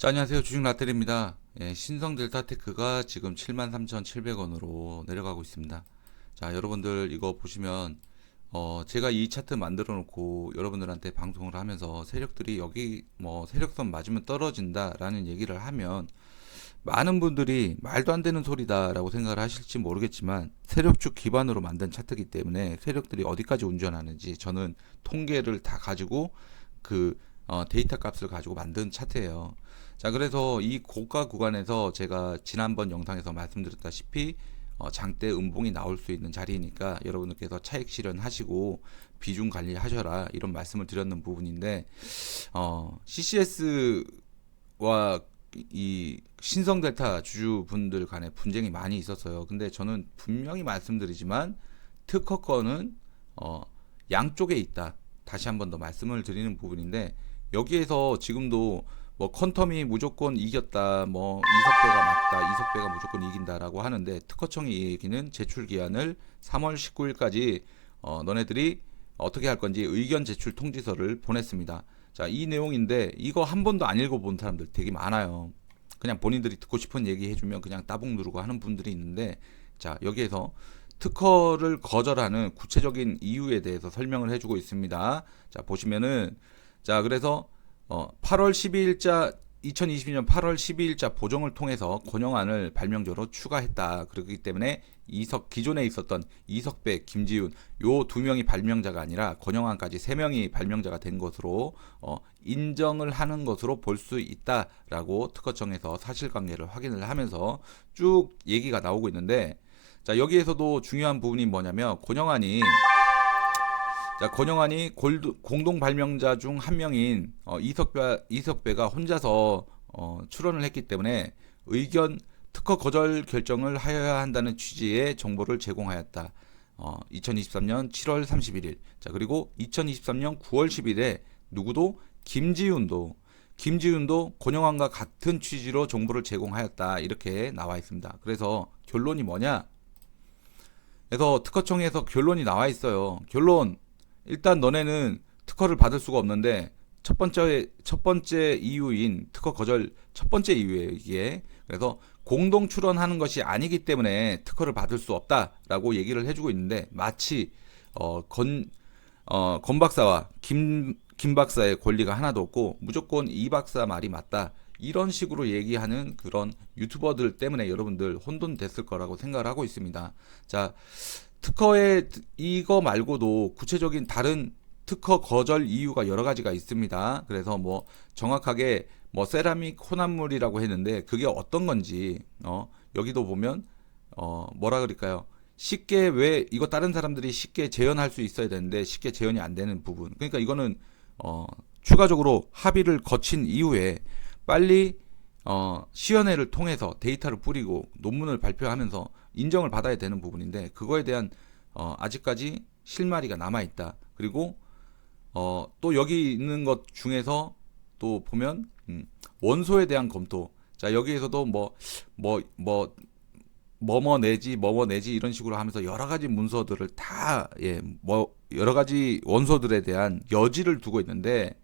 자, 안녕하세요. 주식 라텔입니다. 예, 신성 델타테크가 지금 73,700원으로 내려가고 있습니다. 자, 여러분들 이거 보시면 제가 이 차트 만들어 놓고 여러분들한테 방송을 하면서 세력들이 여기 뭐 세력선 맞으면 떨어진다라는 얘기를 하면 많은 분들이 말도 안 되는 소리다라고 생각을 하실지 모르겠지만 세력축 기반으로 만든 차트이기 때문에 세력들이 어디까지 운전하는지 저는 통계를 다 가지고 그 데이터 값을 가지고 만든 차트예요. 자, 그래서 이 고가 구간에서 제가 지난번 영상에서 말씀드렸다시피 장대 음봉이 나올 수 있는 자리니까 여러분들께서 차익 실현하시고 비중 관리하셔라 이런 말씀을 드렸는 부분인데 CCS와 이 신성 델타 주주분들 간에 분쟁이 많이 있었어요. 근데 저는 분명히 말씀드리지만 특허권은 어, 양쪽에 있다. 다시 한번 더 말씀을 드리는 부분인데 여기에서 지금도 뭐 퀀텀이 무조건 이겼다, 뭐 이석배가 맞다, 이석배가 무조건 이긴다라고 하는데 특허청이 이 얘기는 제출 기한을 3월 19일까지 너네들이 어떻게 할 건지 의견 제출 통지서를 보냈습니다. 자, 이 내용인데 이거 한 번도 안 읽어본 사람들 되게 많아요. 그냥 본인들이 듣고 싶은 얘기 해주면 그냥 따봉 누르고 하는 분들이 있는데, 자, 여기에서 특허를 거절하는 구체적인 이유에 대해서 설명을 해주고 있습니다. 자, 보시면은, 자, 그래서 8월 12일자 2022년 8월 12일자 보정을 통해서 권영안을 발명자로 추가했다. 그렇기 때문에 기존에 있었던 이석배, 김지훈 요 두 명이 발명자가 아니라 권영안까지 세 명이 발명자가 된 것으로 인정을 하는 것으로 볼 수 있다라고 특허청에서 사실관계를 확인을 하면서 쭉 얘기가 나오고 있는데, 자, 여기에서도 중요한 부분이 뭐냐면 권영환이 공동 발명자 중 한 명인 이석배가 혼자서 출원을 했기 때문에 의견 특허 거절 결정을 하여야 한다는 취지의 정보를 제공하였다. 2023년 7월 31일. 자, 그리고 2023년 9월 10일에 누구도 김지훈도 권영환과 같은 취지로 정보를 제공하였다. 이렇게 나와 있습니다. 그래서 결론이 뭐냐? 그래서 특허청에서 결론이 나와 있어요. 결론, 일단 너네는 특허를 받을 수가 없는데 첫 번째 이유인 특허 거절 첫 번째 이유예요, 이게. 그래서 공동 출원하는 것이 아니기 때문에 특허를 받을 수 없다라고 얘기를 해주고 있는데, 마치 건 박사와 김 박사의 권리가 하나도 없고 무조건 이 박사 말이 맞다, 이런 식으로 얘기하는 그런 유튜버들 때문에 여러분들 혼돈됐을 거라고 생각을 하고 있습니다. 자, 특허에 이거 말고도 구체적인 다른 특허 거절 이유가 여러 가지가 있습니다. 그래서 뭐 정확하게 뭐 세라믹 혼합물이라고 했는데 그게 어떤 건지 여기도 보면 뭐라 그럴까요? 쉽게, 왜 이거 다른 사람들이 쉽게 재현할 수 있어야 되는데 쉽게 재현이 안 되는 부분. 그러니까 이거는 어 추가적으로 합의를 거친 이후에 빨리 시연회를 통해서 데이터를 뿌리고 논문을 발표하면서 인정을 받아야 되는 부분인데, 그거에 대한 아직까지 실마리가 남아 있다. 그리고 또 여기 있는 것 중에서 또 보면 원소에 대한 검토. 자, 여기에서도 뭐뭐 내지 이런 식으로 하면서 여러 가지 문서들을 다, 뭐 여러 가지 원소들에 대한 여지를 두고 있는데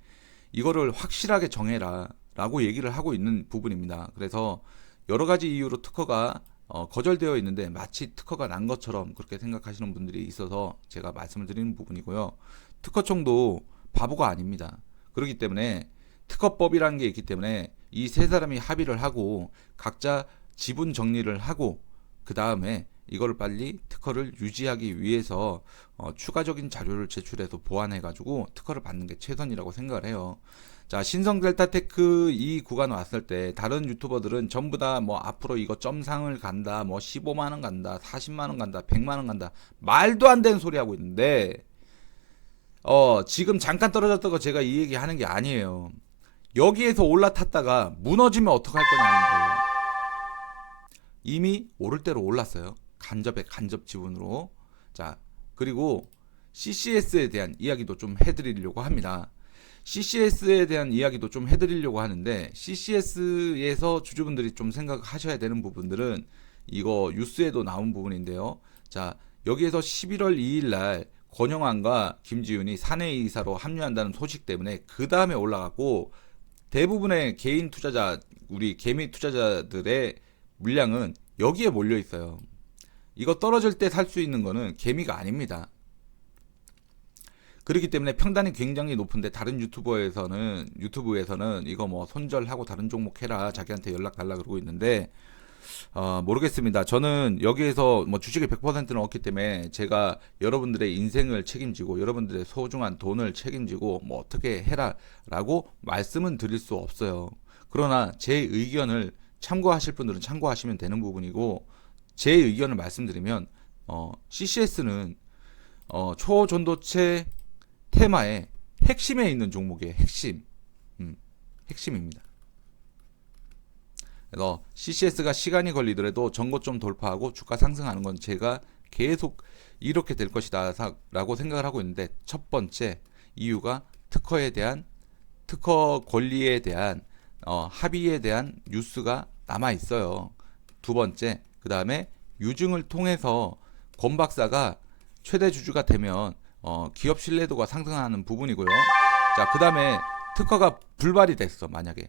이거를 확실하게 정해라 라고 얘기를 하고 있는 부분입니다. 그래서 여러 가지 이유로 특허가 거절되어 있는데 마치 특허가 난 것처럼 그렇게 생각하시는 분들이 있어서 제가 말씀을 드리는 부분이고요. 특허청도 바보가 아닙니다. 그렇기 때문에 특허법이라는 게 있기 때문에 이 세 사람이 합의를 하고 각자 지분 정리를 하고 그 다음에 이걸 빨리 특허를 유지하기 위해서 추가적인 자료를 제출해서 보완해가지고 특허를 받는 게 최선이라고 생각을 해요. 자, 신성 델타테크 이 구간 왔을 때 다른 유튜버들은 전부 다 뭐 앞으로 이거 점상을 간다, 뭐 15만 원 간다, 40만 원 간다, 100만 원 간다, 말도 안 되는 소리 하고 있는데 지금 잠깐 떨어졌던 거 제가 이 얘기 하는 게 아니에요. 여기에서 올라탔다가 무너지면 어떡할 거냐는 거예요. 이미 오를 대로 올랐어요. 간접의 간접 지분으로. 자, 그리고 CCS에 대한 이야기도 좀 해드리려고 합니다. CCS에 대한 이야기도 좀 해드리려고 하는데, CCS에서 주주분들이 좀 생각하셔야 되는 부분들은 이거 뉴스에도 나온 부분인데요. 자, 여기에서 11월 2일 날 권영환과 김지훈이 사내이사로 합류한다는 소식 때문에 그 다음에 올라갔고, 대부분의 개인 투자자, 우리 개미 투자자들의 물량은 여기에 몰려 있어요. 이거 떨어질 때 살 수 있는 거는 개미가 아닙니다. 그렇기 때문에 평단이 굉장히 높은데 다른 유튜브에서는 이거 뭐 손절하고 다른 종목 해라, 자기한테 연락 달라 그러고 있는데 모르겠습니다. 저는 여기에서 뭐 주식의 100%는 없기 때문에 제가 여러분들의 인생을 책임지고 여러분들의 소중한 돈을 책임지고 뭐 어떻게 해라라고 말씀은 드릴 수 없어요. 그러나 제 의견을 참고하실 분들은 참고하시면 되는 부분이고, 제 의견을 말씀드리면 CCS는 초전도체 테마의 핵심에 있는 종목이에요. 핵심입니다. 그래서 CCS가 시간이 걸리더라도 전고점 돌파하고 주가 상승하는 건 제가 계속 이렇게 될 것이다 라고 생각을 하고 있는데, 첫 번째 이유가 특허 권리에 대한 합의에 대한 뉴스가 남아 있어요. 두 번째, 그 다음에 유증을 통해서 권 박사가 최대 주주가 되면 기업 신뢰도가 상승하는 부분이고요. 자, 그 다음에 특허가 불발이 됐어. 만약에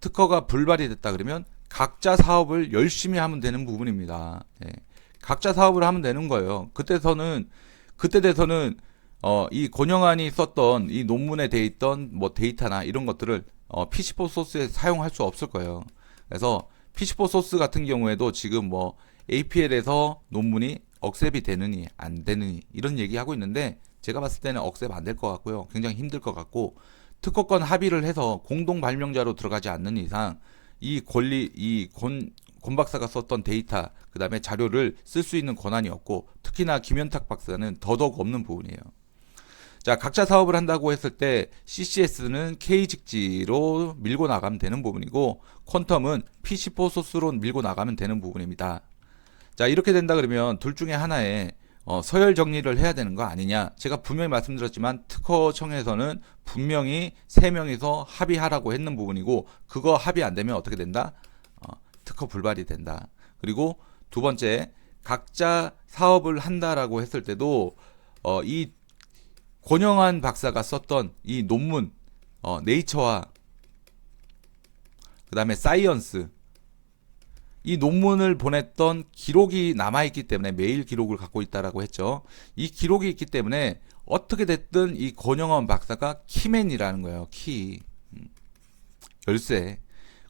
특허가 불발이 됐다 그러면 각자 사업을 열심히 하면 되는 부분입니다. 예. 각자 사업을 하면 되는 거예요. 그때 돼서는 이 권영환이 썼던 이 논문에 돼 있던 뭐 데이터나 이런 것들을 PC4 소스에 사용할 수 없을 거예요. 그래서 PC4 소스 같은 경우에도 지금 뭐 APL에서 논문이 억셉이 되느니 안 되느니 이런 얘기하고 있는데, 제가 봤을 때는 억셉 안 될 것 같고요. 굉장히 힘들 것 같고, 특허권 합의를 해서 공동 발명자로 들어가지 않는 이상 권 박사가 썼던 데이터, 그 다음에 자료를 쓸 수 있는 권한이 없고, 특히나 김현탁 박사는 더더욱 없는 부분이에요. 자, 각자 사업을 한다고 했을 때 CCS는 K직지로 밀고 나가면 되는 부분이고, 퀀텀은 PC4 소스로 밀고 나가면 되는 부분입니다. 자, 이렇게 된다 그러면 둘 중에 하나에 서열 정리를 해야 되는 거 아니냐. 제가 분명히 말씀드렸지만 특허청에서는 분명히 3명이서 합의하라고 했는 부분이고, 그거 합의 안 되면 어떻게 된다? 특허 불발이 된다. 그리고 두 번째, 각자 사업을 한다라고 했을 때도 이 권영환 박사가 썼던 이 논문, 네이처와 그 다음에 사이언스, 이 논문을 보냈던 기록이 남아있기 때문에, 메일 기록을 갖고 있다라고 했죠. 이 기록이 있기 때문에 어떻게 됐든 이 권영환 박사가 키맨이라는 거예요. 열쇠.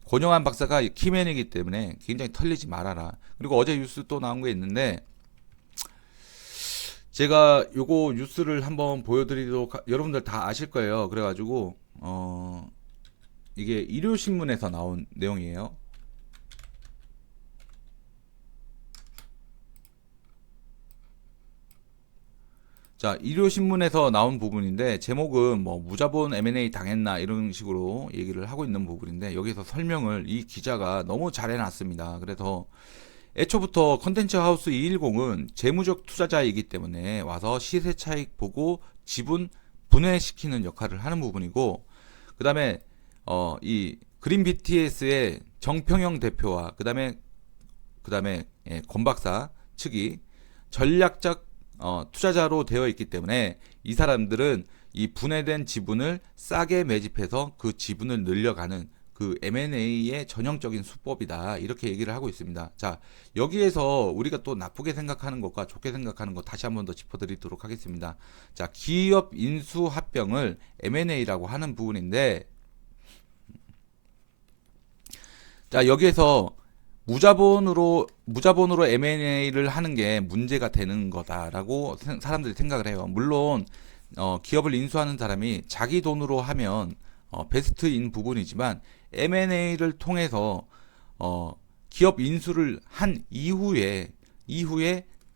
권영환 박사가 키맨이기 때문에 굉장히 털리지 말아라. 그리고 어제 뉴스 또 나온 게 있는데, 제가 요거 뉴스를 한번 보여드리도록, 여러분들 다 아실 거예요. 그래가지고 이게 일요신문에서 나온 내용이에요. 자, 일요신문에서 나온 부분인데, 제목은 뭐 무자본 M&A 당했나 이런 식으로 얘기를 하고 있는 부분인데, 여기서 설명을 이 기자가 너무 잘 해놨습니다. 그래서 애초부터 컨텐츠 하우스 210은 재무적 투자자이기 때문에 와서 시세 차익 보고 지분 분해시키는 역할을 하는 부분이고, 그 다음에 이 그린 BTS의 정평영 대표와 그 다음에 권 박사 측이 전략적 투자자로 되어 있기 때문에, 이 사람들은 이 분해된 지분을 싸게 매집해서 그 지분을 늘려가는 그 M&A의 전형적인 수법이다, 이렇게 얘기를 하고 있습니다. 자, 여기에서 우리가 또 나쁘게 생각하는 것과 좋게 생각하는 것 다시 한번 더 짚어드리도록 하겠습니다. 자, 기업 인수 합병을 M&A라고 하는 부분인데, 자, 여기에서 무자본으로 M&A를 하는 게 문제가 되는 거다라고 사람들이 생각을 해요. 물론 기업을 인수하는 사람이 자기 돈으로 하면 베스트인 부분이지만, M&A를 통해서 기업 인수를 한 이후에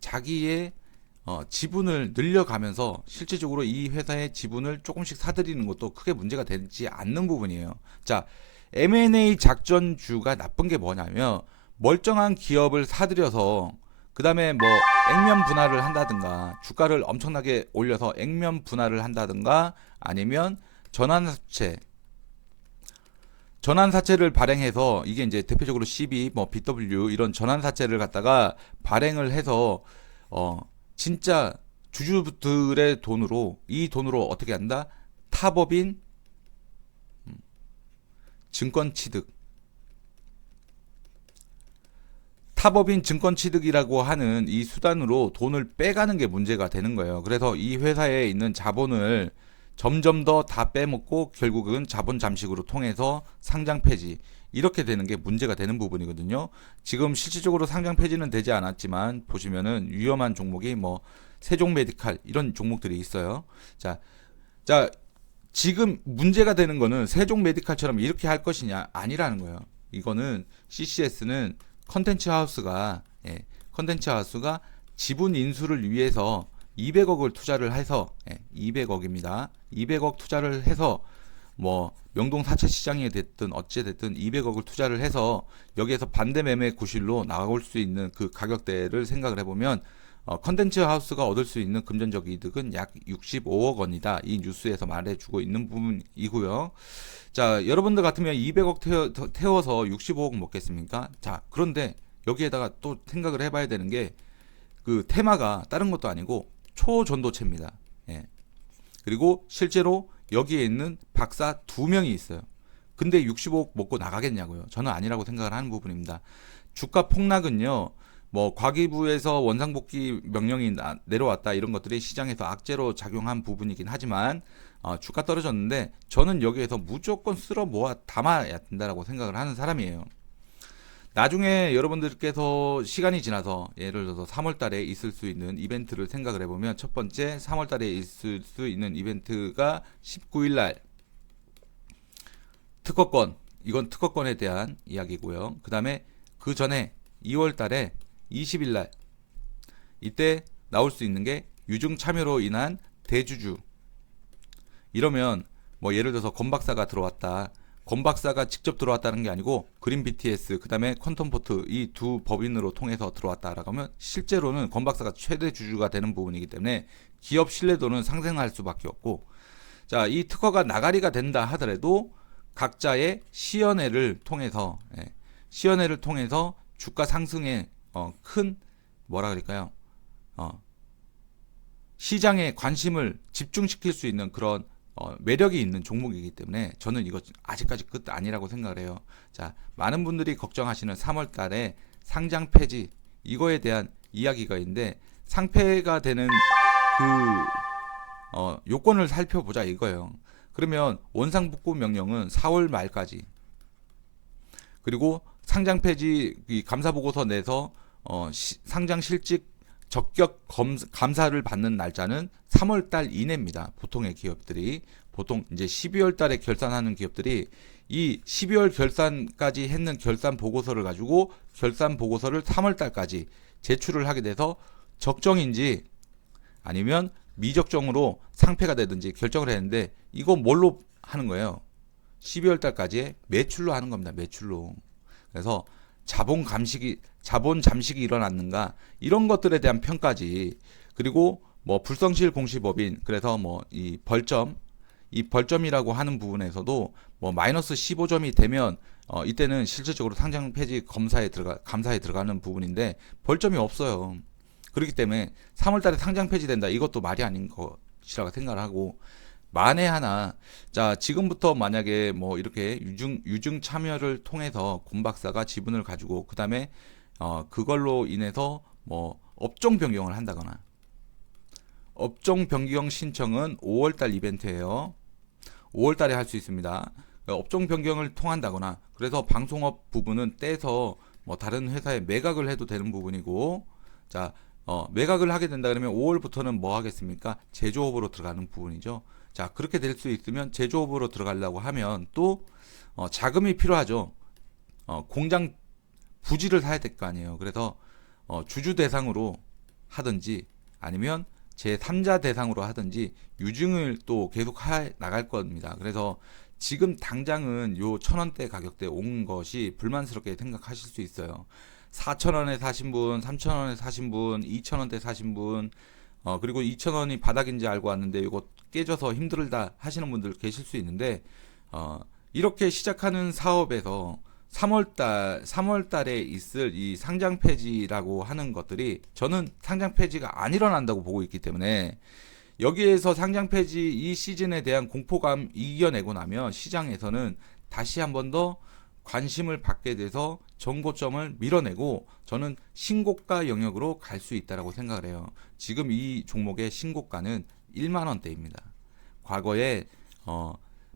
자기의 지분을 늘려가면서 실질적으로 이 회사의 지분을 조금씩 사들이는 것도 크게 문제가 되지 않는 부분이에요. 자, M&A 작전주가 나쁜 게 뭐냐면, 멀쩡한 기업을 사들여서 그 다음에 뭐 액면 분할을 한다든가, 주가를 엄청나게 올려서 액면 분할을 한다든가, 아니면 전환사채를 발행해서, 이게 이제 대표적으로 CB, 뭐 BW 이런 전환사채를 갖다가 발행을 해서 진짜 주주들의 돈으로, 이 돈으로 어떻게 한다? 타법인 증권 취득. 타법인 증권 취득이라고 하는 이 수단으로 돈을 빼가는 게 문제가 되는 거예요. 그래서 이 회사에 있는 자본을 점점 더 다 빼먹고 결국은 자본 잠식으로 통해서 상장 폐지, 이렇게 되는 게 문제가 되는 부분이거든요. 지금 실질적으로 상장 폐지는 되지 않았지만 보시면은 위험한 종목이 뭐 세종 메디칼 이런 종목들이 있어요. 자, 자, 지금 문제가 되는 거는 세종 메디칼처럼 이렇게 할 것이냐 아니라는 거예요. 이거는 CCS는 컨텐츠 하우스가 지분 인수를 위해서 200억을 투자를 해서 200억입니다. 200억 투자를 해서 뭐 명동 4차 시장이 됐든 어찌 됐든 200억을 투자를 해서 여기에서 반대 매매 구실로 나올 수 있는 그 가격대를 생각을 해보면 컨텐츠 하우스가 얻을 수 있는 금전적 이득은 약 65억 원이다. 이 뉴스에서 말해주고 있는 부분이고요. 자, 여러분들 같으면 200억 태워서 65억 먹겠습니까? 자, 그런데 여기에다가 또 생각을 해봐야 되는 게 그 테마가 다른 것도 아니고 초전도체입니다. 예. 그리고 실제로 여기에 있는 박사 2명이 있어요. 근데 65억 먹고 나가겠냐고요? 저는 아니라고 생각을 하는 부분입니다. 주가 폭락은요, 뭐 과기부에서 원상복귀 명령이 내려왔다 이런 것들이 시장에서 악재로 작용한 부분이긴 하지만 주가 떨어졌는데 저는 여기에서 무조건 쓸어 모아 담아야 된다라고 생각을 하는 사람이에요. 나중에 여러분들께서 시간이 지나서 예를 들어서 3월 달에 있을 수 있는 이벤트를 생각을 해보면 첫 번째 3월 달에 있을 수 있는 이벤트가 19일 날 특허권, 이건 특허권에 대한 이야기고요. 그 다음에 그 전에 2월 달에 20일 날 이때 나올 수 있는 게 유증 참여로 인한 대주주. 이러면 뭐 예를 들어서 권 박사가 들어왔다. 권 박사가 직접 들어왔다는 게 아니고 그린 BTS 그 다음에 퀀텀포트 이 두 법인으로 통해서 들어왔다라고 하면 실제로는 권 박사가 최대 주주가 되는 부분이기 때문에 기업 신뢰도는 상승할 수밖에 없고, 자, 이 특허가 나가리가 된다 하더라도 각자의 시연회를 통해서 주가 상승에 큰 뭐라 그럴까요? 시장에 관심을 집중시킬 수 있는 그런 매력이 있는 종목이기 때문에 저는 이거 아직까지 끝 아니라고 생각을 해요. 자, 많은 분들이 걱정하시는 3월 달에 상장 폐지 이거에 대한 이야기가 있는데 상폐가 되는 그 요건을 살펴보자 이거예요. 그러면 원상복구 명령은 4월 말까지, 그리고 상장 폐지 감사 보고서 내서 상장 실직 적격 감사를 받는 날짜는 3월 달 이내입니다. 보통의 기업들이 보통 이제 12월 달에 결산하는 기업들이 이 12월 결산까지 했는 결산 보고서를 가지고 결산 보고서를 3월 달까지 제출을 하게 돼서 적정인지 아니면 미적정으로 상폐가 되든지 결정을 했는데 이거 뭘로 하는 거예요? 12월 달까지의 매출로 하는 겁니다. 매출로. 그래서 자본 잠식이 일어났는가 이런 것들에 대한 평가지. 그리고 뭐 불성실 공시법인, 그래서 뭐 이 벌점이라고 하는 부분에서도 뭐 마이너스 15점이 되면 이때는 실질적으로 상장 폐지 감사에 들어가는 부분인데 벌점이 없어요. 그렇기 때문에 3월 달에 상장 폐지된다. 이것도 말이 아닌 것이라고 생각을 하고, 만에 하나 자 지금부터 만약에 뭐 이렇게 유증 참여를 통해서 권 박사가 지분을 가지고 그 다음에 그걸로 인해서 뭐 업종 변경을 한다거나, 업종 변경 신청은 5월달 이벤트예요. 5월달에 할 수 있습니다. 업종 변경을 통한다거나, 그래서 방송업 부분은 떼서 뭐 다른 회사에 매각을 해도 되는 부분이고, 자 매각을 하게 된다 그러면 5월부터는 뭐 하겠습니까? 제조업으로 들어가는 부분이죠. 자, 그렇게 될 수 있으면 제조업으로 들어가려고 하면 또 자금이 필요하죠. 공장 부지를 사야 될 거 아니에요. 그래서 주주 대상으로 하든지 아니면 제3자 대상으로 하든지 유증을 또 계속 나갈 겁니다. 그래서 지금 당장은 요 1,000원대 가격대 온 것이 불만스럽게 생각하실 수 있어요. 4,000원에 사신 분, 3,000원에 사신 분, 2,000원대 사신 분, 그리고 2,000원이 바닥인지 알고 왔는데 이거 깨져서 힘들다 하시는 분들 계실 수 있는데, 이렇게 시작하는 사업에서 3월 달에 있을 이 상장 폐지라고 하는 것들이 저는 상장 폐지가 안 일어난다고 보고 있기 때문에, 여기에서 상장 폐지 이 시즌에 대한 공포감 이겨내고 나면 시장에서는 다시 한 번 더 관심을 받게 돼서 전고점을 밀어내고 저는 신고가 영역으로 갈 수 있다라고 생각을 해요. 지금 이 종목의 신고가는 1만 원대입니다. 과거에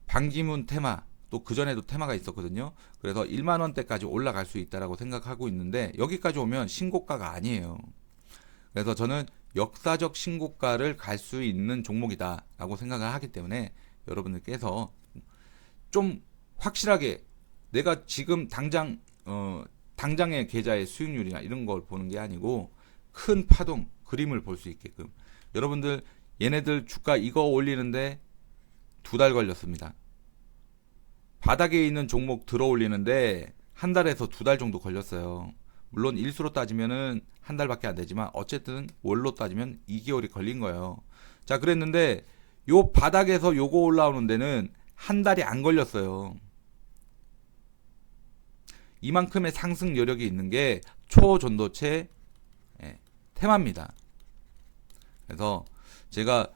반기문 테마 또 그전에도 테마가 있었거든요. 그래서 1만 원대까지 올라갈 수 있다라고 생각하고 있는데 여기까지 오면 신고가가 아니에요. 그래서 저는 역사적 신고가를 갈 수 있는 종목이다라고 생각을 하기 때문에 여러분들께서 좀 확실하게 내가 지금 당장의 계좌의 수익률이나 이런 걸 보는 게 아니고 큰 파동 그림을 볼 수 있게끔 여러분들 얘네들 주가 이거 올리는데 2달 걸렸습니다. 바닥에 있는 종목 들어 올리는데 한 달에서 2달 정도 걸렸어요. 물론 일수로 따지면은 한 달밖에 안 되지만 어쨌든 월로 따지면 2개월이 걸린 거예요. 자, 그랬는데 요 바닥에서 요거 올라오는 데는 한 달이 안 걸렸어요. 이만큼의 상승 여력이 있는 게 초전도체 테마입니다. 그래서 제가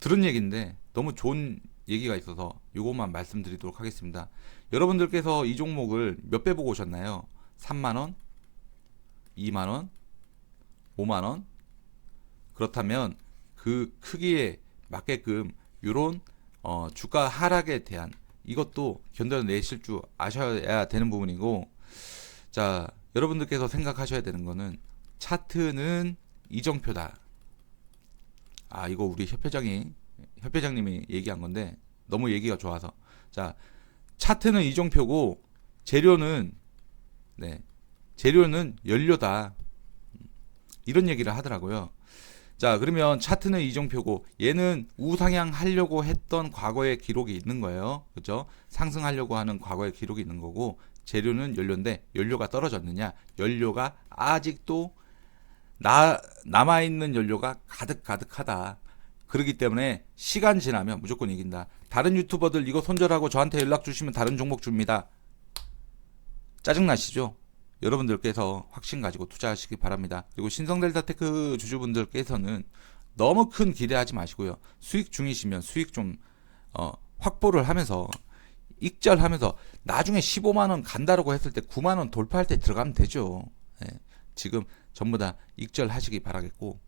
들은 얘기인데 너무 좋은 얘기가 있어서 이것만 말씀드리도록 하겠습니다. 여러분들께서 이 종목을 몇 배 보고 오셨나요? 3만원, 2만원, 5만원? 그렇다면 그 크기에 맞게끔 이런 주가 하락에 대한 이것도 견뎌내실 줄 아셔야 되는 부분이고, 자, 여러분들께서 생각하셔야 되는 거는 차트는 이정표다. 아, 이거 우리 협회장님이 얘기한 건데 너무 얘기가 좋아서. 자, 차트는 이정표고 재료는 연료다. 이런 얘기를 하더라고요. 자, 그러면 차트는 이정표고 얘는 우상향 하려고 했던 과거의 기록이 있는 거예요. 그죠? 상승하려고 하는 과거의 기록이 있는 거고, 재료는 연료인데 연료가 떨어졌느냐? 연료가 아직도 남아있는 연료가 가득하다. 그렇기 때문에 시간 지나면 무조건 이긴다. 다른 유튜버들 이거 손절하고 저한테 연락 주시면 다른 종목 줍니다. 짜증나시죠? 여러분들께서 확신 가지고 투자하시기 바랍니다. 그리고 신성델타테크 주주분들께서는 너무 큰 기대하지 마시고요. 수익 중이시면 수익 좀 확보를 하면서 익절하면서 나중에 15만원 간다라고 했을 때 9만원 돌파할 때 들어가면 되죠. 지금 전부 다 익절하시기 바라겠고,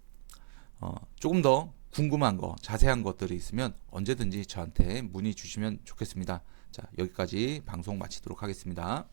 조금 더 궁금한 거 자세한 것들이 있으면 언제든지 저한테 문의 주시면 좋겠습니다. 자, 여기까지 방송 마치도록 하겠습니다.